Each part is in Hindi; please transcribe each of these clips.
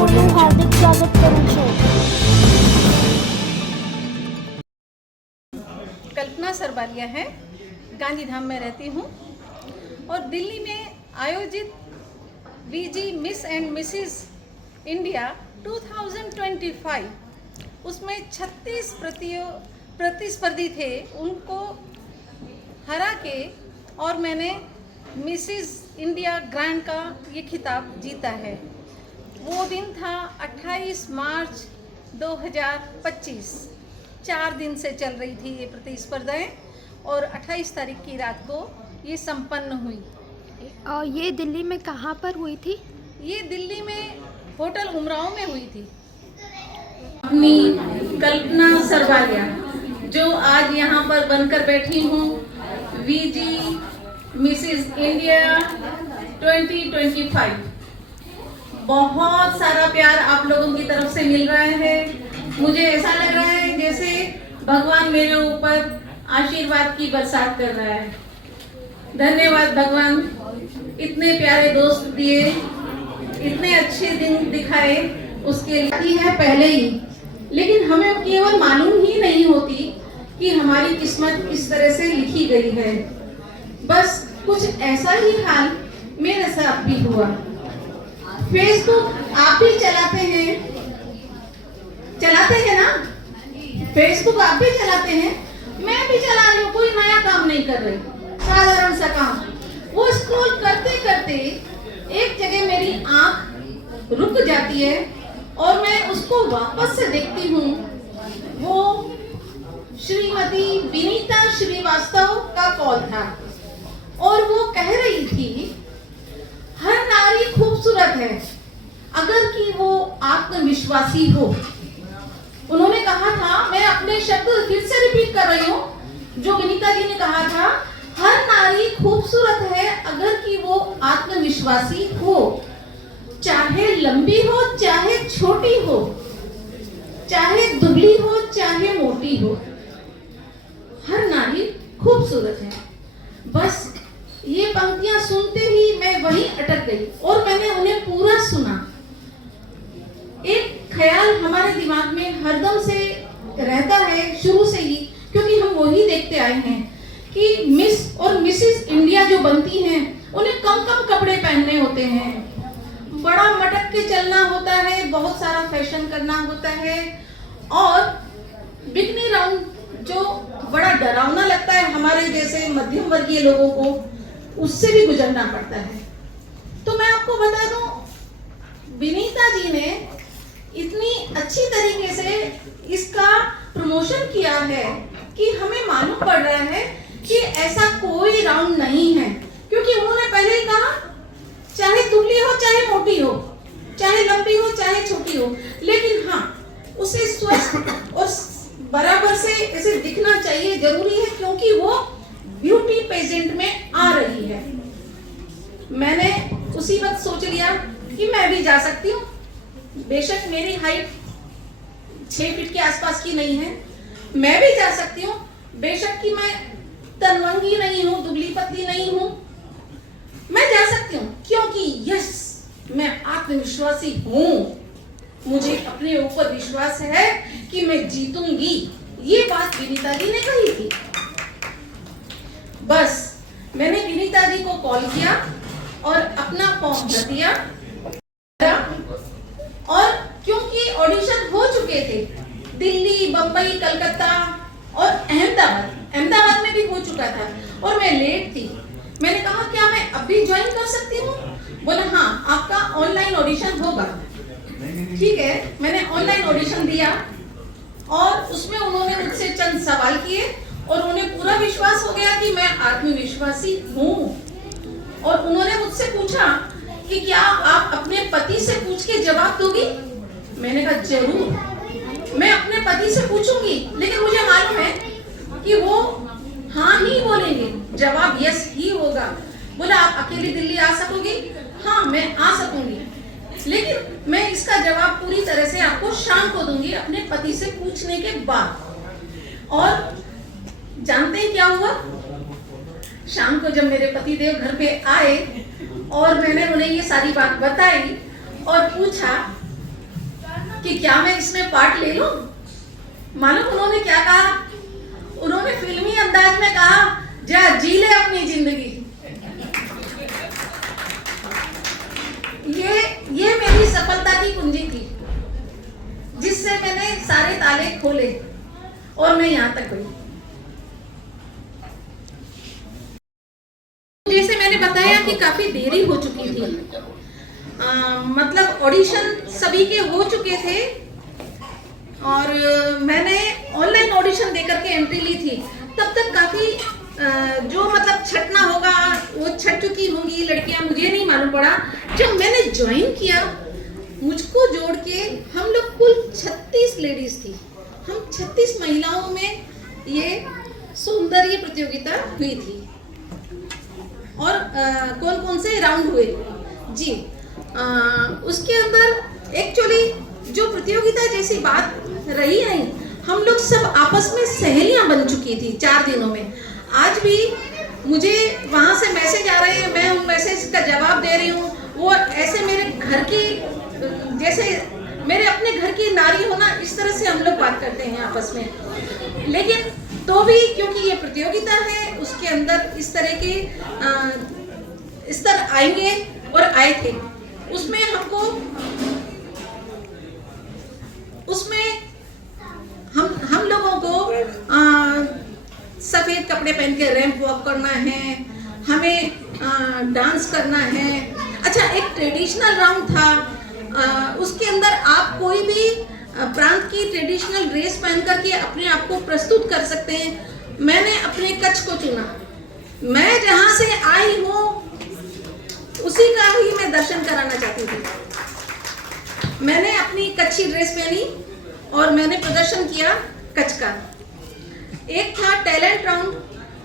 आपનું હાર્દિક સ્વાગત કરું છું। कल्पना सरबालिया है, गांधीधाम में रहती हूँ और दिल्ली में आयोजित VG Miss and Mrs India 2025 उसमें 36 प्रतिस्पर्धी थे, उनको हरा के और मैंने मिसेस इंडिया ग्रैंड का ये खिताब जीता है। वो दिन था 28 मार्च 2025। 4 दिन से चल रही थी ये प्रतिस्पर्धाएं और 28 तारीख की रात को ये संपन्न हुई। और ये दिल्ली में कहाँ पर हुई थी? ये दिल्ली में होटल उमराव में हुई थी। अपनी कल्पना सरबालिया जो आज यहाँ पर बनकर बैठी हूँ, वीजी मिसेस इंडिया 2025, बहुत सारा प्यार आप लोगों की तरफ से मिल रहा है। मुझे ऐसा लग रहा है जैसे भगवान मेरे ऊपर आशीर्वाद की बरसात कर रहा है। धन्यवाद भगवान, इतने प्यारे दोस्त दिए, इतने अच्छे दिन दिखाए, उसके लिए है पहले ही। लेकिन हमें केवल मालूम ही नहीं होती कि हमारी किस्मत किस तरह से लिखी गई है। बस कुछ ऐसा ही हाल मेरे साथ भी हुआ। फेसबुक आप भी चलाते हैं ना? फेसबुक आप भी चलाते हैं, मैं भी चला रही हूँ, कोई नया काम नहीं कर रही, साधारण सा काम। वो स्क्रॉल करते करते एक जगह मेरी आंख रुक जाती है और मैं उसको वापस से देखती हूँ। वो श्रीमती विनीता श्रीवास्तव का कॉल था और वो कह रही थी, हर नारी खूबसूरत है अगर कि वो आत्मविश्वासी हो। उन्होंने कहा था, मैं अपने शब्द फिर से रिपीट कर रही हूँ, जो विनीता जी ने कहा था, हर नारी खूबसूरत है अगर कि वो आत्मविश्वासी हो, चाहे लंबी हो चाहे छोटी हो, चाहे दुबली हो चाहे मोटी हो, हर नारी खूबसूरत है। बस ये पंक्तियां सुनते ही मैं वहीं अटक गई और मैंने उन्हें पूरा सुना। एक ख्याल हमारे दिमाग में हरदम से रहता है शुरू से ही, क्योंकि हम वही देखते आए हैं कि मिस और मिसेस इंडिया जो बनती हैं उन्हें कम कम कपड़े पहनने होते हैं, बड़ा मटक के चलना होता है, बहुत सारा फैशन करना होता है और बिकनी राउंड जो बड़ा डरावना लगता है हमारे जैसे मध्यम वर्गीय लोगों को, उससे भी गुजरना पड़ता है। तो मैं आपको बता दूं, विनीता जी ने इतनी अच्छी तरीके से इसका प्रमोशन किया है कि हमें मालूम पड़ रहा है कि ऐसा कोई राउंड नहीं है, क्योंकि उन्होंने पहले ही कहा, चाहे दुबली हो चाहे मोटी हो, चाहे लंबी हो चाहे छोटी हो, लेकिन हाँ उसे स्वस्थ और बराबर से ऐसे दिखना चाहिए, जरूरी है, क्योंकि वो ब्यूटी पेजेंट में आ रही है। मैंने उसी वक्त सोच लिया कि मैं भी जा सकती हूँ। बेशक मेरी हाइट 6 फीट के आसपास की नहीं है, मैं भी जा सकती हूँ। बेशक कि मैं तनवंगी नहीं हूँ, दुबली पतली नहीं हूँ, मैं जा सकती हूँ, क्योंकि यस मैं आत्मविश्वासी हूँ। मुझे अपने ऊपर विश्वास है कि मैं जीतूंगी। ये बात विनीता जी ने कही थी। बस मैंने विनीता जी को कॉल किया और अपना फॉर्म भर दिया और क्योंकि ऑडिशन हो चुके थे दिल्ली, बंबई, कलकत्ता और अहमदाबाद में भी हो चुका था और मैं लेट थी। मैंने कहा, क्या मैं अब भी ज्वाइन कर सकती हूँ? बोला हाँ, आपका ऑनलाइन ऑडिशन होगा। ठीक है, मैंने ऑनलाइन ऑडिशन दिया और उसमें उन्होंने मुझसे चंद सवाल किए और उन्हें पूरा विश्वास हो गया कि मैं आत्मविश्वासी हूँ। और उन्होंने मुझसे पूछा कि क्या आप अपने पति से पूछ के जवाब दोगी? मैंने कहा जरूर, मैं अपने पति से पूछूंगी, लेकिन मुझे मालूम है कि वो हाँ ही बोलेंगे, जवाब यस ही होगा। बोला, आप अकेली दिल्ली आ सकोगी? हाँ, मैं आ सकूंगी, लेकिन मैं इसका जवाब पूरी तरह से आपको शाम को दूंगी, अपने पति से पूछने के बाद। और जानते हैं क्या हुआ? शाम को जब मेरे पतिदेव घर पे आए और मैंने उन्हें ये सारी बात बताई और पूछा कि क्या मैं इसमें पार्ट ले लूं। मालूम उन्होंने क्या कहा? उन्होंने फिल्मी अंदाज में कहा, जा जी ले अपनी जिंदगी। ये मेरी सफलता की कुंजी थी, जिससे मैंने सारे ताले खोले और मैं यहाँ तक गई। जैसे मैंने बताया कि काफी देरी हो चुकी थी, मतलब ऑडिशन सभी के हो चुके थे और मैंने ऑनलाइन ऑडिशन देकर के एंट्री ली थी। तब तक काफी जो मतलब छटना होगा वो छट चुकी होंगी लड़कियां, मुझे नहीं मालूम पड़ा। जब मैंने ज्वाइन किया, मुझको जोड़ के हम लोग कुल 36 लेडीज थी। हम 36 महिलाओं में ये सौंदर्य प्रतियोगिता हुई थी। और कौन कौन से राउंड हुए जी, उसके अंदर एक्चुअली जो प्रतियोगिता जैसी बात रही नहीं, हम लोग सब आपस में सहेलियां बन चुकी थी 4 दिनों में। आज भी मुझे वहाँ से मैसेज आ रहे हैं, मैं उन मैसेज का जवाब दे रही हूँ। वो ऐसे मेरे घर की, जैसे मेरे अपने घर की नारी हो ना, इस तरह से हम लोग बात करते हैं आपस में। लेकिन तो भी क्योंकि ये प्रतियोगिता है, उसके अंदर इस तरह के स्तर आएंगे और आए थे। उसमें हमको हम लोगों को सफेद कपड़े पहन के रैंप वॉक करना है, हमें डांस करना है। अच्छा, एक ट्रेडिशनल राउंड था, उसके अंदर आप कोई भी प्रांत की ट्रेडिशनल ड्रेस पहन करके अपने आप को प्रस्तुत कर सकते हैं। मैंने अपने कच्छ को चुना। मैं जहां से आई हूँ उसी का ही मैं दर्शन कराना चाहती थी। मैंने अपनी कच्छी ड्रेस पहनी और मैंने प्रदर्शन किया कच्छ का। एक था टैलेंट राउंड,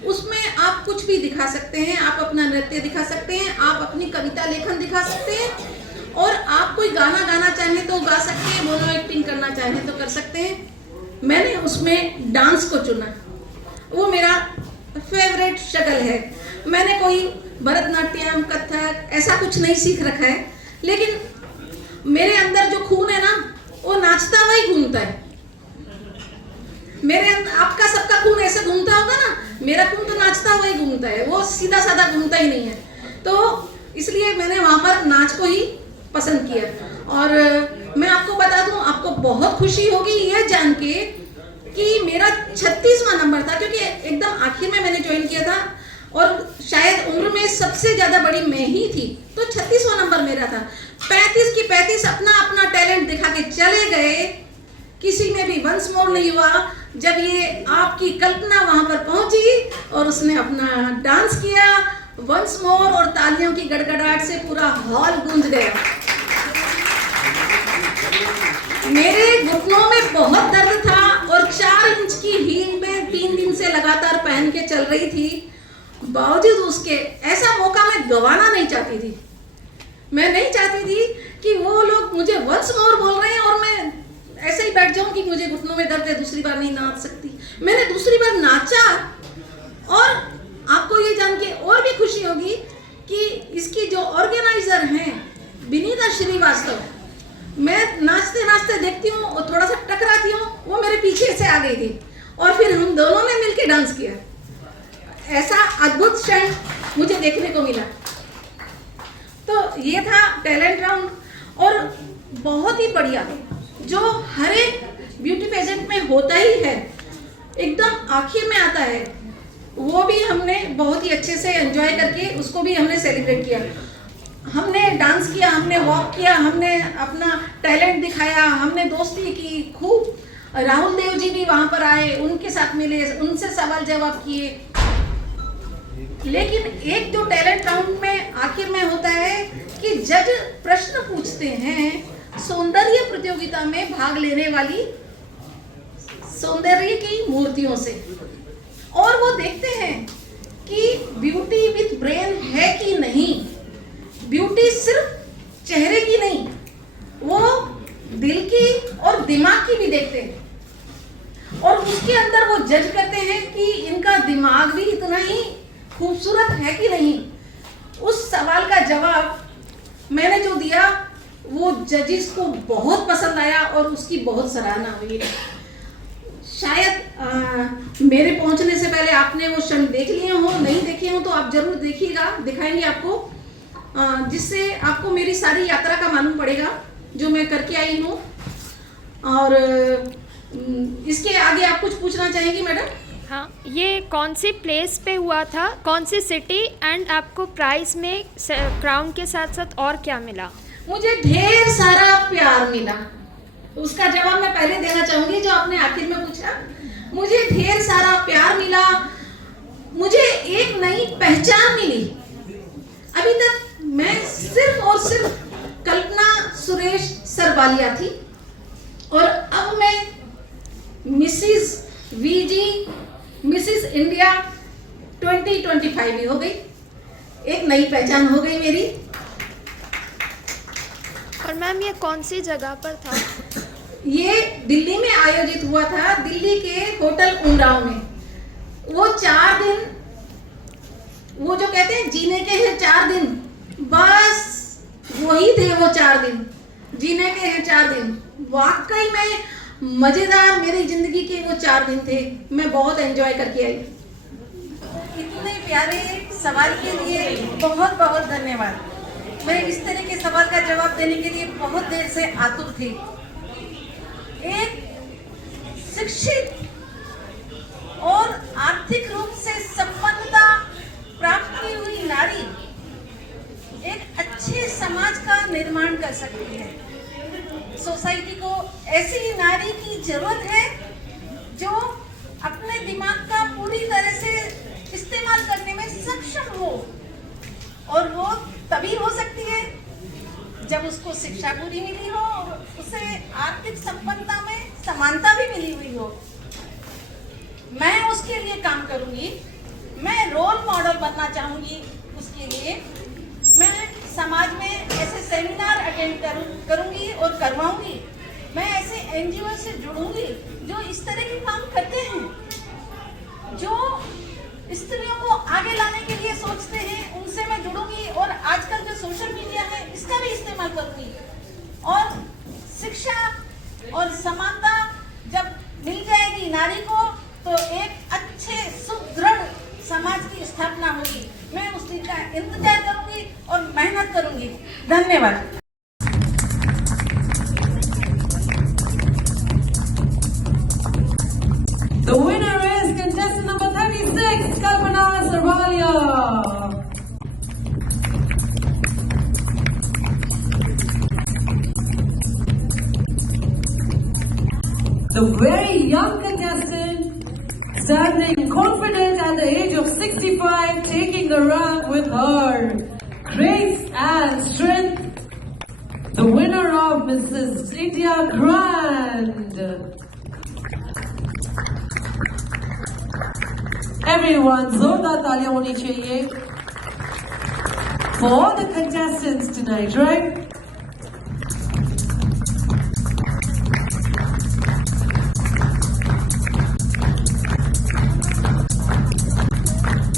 उसमें आप कुछ भी दिखा सकते हैं। आप अपना नृत्य दिखा सकते हैं, आप अपनी कविता लेखन दिखा सकते हैं, और आप कोई गाना गाना चाहें तो गा सकते हैं, मोनो एक्टिंग करना चाहें तो कर सकते हैं। मैंने उसमें डांस को चुना, वो मेरा फेवरेट शक्ल है। मैंने कोई भरतनाट्यम, कथक ऐसा कुछ नहीं सीख रखा है, लेकिन मेरे अंदर जो खून है ना, वो नाचता हुआ ही घूमता है। मेरे आपका सबका खून ऐसे घूमता होगा ना, मेरा खून तो नाचता हुआ ही घूमता है, वो सीधा साधा घूमता ही नहीं है। तो इसलिए मैंने वहां पर नाच को ही पसंद किया। और मैं आपको बता दूं, आपको बहुत खुशी होगी ये जान के कि मेरा 36वां नंबर था, क्योंकि एकदम आखिर में मैंने ज्वाइन किया था और शायद उम्र में सबसे ज्यादा बड़ी मैं ही थी, तो 36वां नंबर मेरा था। 35 की 35 अपना अपना टैलेंट दिखा के चले गए, किसी में भी वंस मोर नहीं हुआ। जब ये आपकी कल्पना वहां पर पहुंची और उसने अपना डांस किया, वंस मोर और तालियों की गड़गड़ाहट से पूरा हॉल गूंज गया। मेरे घुटनों में बहुत दर्द था और 4 इंच की हील में 3 दिन से लगातार पहन के चल रही थी। बावजूद उसके ऐसा मौका मैं गंवाना नहीं चाहती थी। मैं नहीं चाहती थी कि वो लोग मुझे वंस मोर बोल रहे हैं और मैं ऐसे ही बैठ जाऊं कि मुझे घुटनों में दर्द है, दूसरी बार नहीं नाच सकती। मैंने दूसरी बार नाचा, और आपको ये जान के और भी खुशी होगी कि इसकी जो ऑर्गेनाइजर हैं विनीता श्रीवास्तव, मैं नाचते नाचते देखती हूँ और थोड़ा सा टकराती हूँ, वो मेरे पीछे से आ गई थी और फिर हम दोनों ने मिलकर डांस किया। ऐसा अद्भुत क्षण मुझे देखने को मिला। तो ये था टैलेंट राउंड। और बहुत ही बढ़िया, जो हर एक ब्यूटी पेजेंट में होता ही है, एकदम आखिर में आता है, वो भी हमने बहुत ही अच्छे से एंजॉय करके उसको भी हमने सेलिब्रेट किया। हमने डांस किया, हमने वॉक किया, हमने अपना टैलेंट दिखाया, हमने दोस्ती की खूब। राहुल देव जी भी वहां पर आए, उनके साथ मिले, उनसे सवाल जवाब किए। लेकिन एक जो टैलेंट राउंड में आखिर में होता है कि जज प्रश्न पूछते हैं सौंदर्य प्रतियोगिता में भाग लेने वाली सौंदर्य की मूर्तियों से, और वो देखते हैं कि ब्यूटी विथ ब्रेन है कि नहीं। ब्यूटी सिर्फ चेहरे की नहीं, वो दिल की और दिमाग की भी देखते हैं, और उसके अंदर वो जज करते हैं कि इनका दिमाग भी इतना ही खूबसूरत है कि नहीं। उस सवाल का जवाब मैंने जो दिया वो जजेस को बहुत पसंद आया और उसकी बहुत सराहना हुई। शायद मेरे पहुंचने से पहले आपने वो क्षण देख लिए हो, नहीं देखे हो तो आप जरूर देखिएगा, दिखाएंगे आपको, जिससे आपको मेरी सारी यात्रा का मालूम पड़ेगा जो मैं करके आई हूँ। और इसके आगे आप कुछ पूछना चाहेंगी मैडम? हाँ, ये कौन सी प्लेस पे हुआ था, कौन सी सिटी, एंड आपको प्राइज में क्राउन के साथ साथ और क्या मिला? मुझे ढेर सारा प्यार मिला। उसका जवाब मैं पहले देना चाहूंगी जो आपने आखिर में पूछा। मुझे ढेर सारा प्यार मिला, मुझे एक नई पहचान मिली। अभी तक मैं सिर्फ और सिर्फ कल्पना सुरेश सरवालिया थी और अब मैं मिसिस वीजी, मिसिस इंडिया 2025 ही हो गई। एक नई पहचान हो गई मेरी। और मैम ये कौन सी जगह पर था? ये दिल्ली में आयोजित हुआ था, दिल्ली के होटल उमराव में। वो 4 दिन, वो जो कहते हैं जीने के हैं 4 दिन, बस वही थे वो 4 दिन, जीने के हैं 4 दिन। वाकई में मजेदार मेरी जिंदगी के वो 4 दिन थे। मैं बहुत एंजॉय करके आई। इतने प्यारे सवाल के लिए बहुत बहुत धन्यवाद। मैं इस तरह के सवाल का जवाब देने के लिए बहुत देर से आतुर थी। एक शिक्षित और आर्थिक रूप से संपन्नता प्राप्त की हुई नारी एक अच्छे समाज का निर्माण कर सकती है। सोसाइटी को ऐसी नारी की जरूरत है जो अपने दिमाग का पूरी तरह से इस्तेमाल करने में सक्षम हो, और वो तभी हो सकती है जब उसको शिक्षा पूरी मिली हो और उसे आर्थिक संपन्नता में समानता भी मिली हुई हो। मैं उसके लिए काम करूंगी, मैं रोल मॉडल बनना चाहूंगी। उसके लिए मैं समाज में ऐसे सेमिनार अटेंड करूंगी और करवाऊंगी। मैं ऐसे एनजीओ से जुड़ूंगी जो इस तरह के काम करते हैं, जो स्त्रियों को आगे लाने के लिए सोचते हैं, उनसे मैं जुड़ूंगी। और आजकल जो सोशल मीडिया है इसका भी इस्तेमाल करूंगी। और शिक्षा और समानता जब मिल जाएगी नारी को तो एक अच्छे सुदृढ़ समाज की स्थापना होगी। मैं उस दिन का इंतजार करूंगी और मेहनत करूंगी। धन्यवाद। The winner is contestant number 36, Kalpana Sarvalia. The very young contestant, standing confident at the age of 65, taking the run with her grace and strength, the winner of Mrs. India Grand. Everyone, जोरदार तालियां होनी चाहिए for all the contestants tonight, right?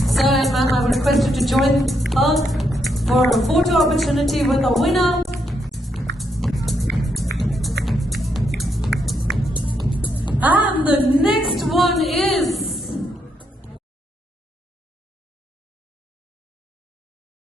Sir and ma'am, I would request you to join us for a photo opportunity with the winner. And the next one is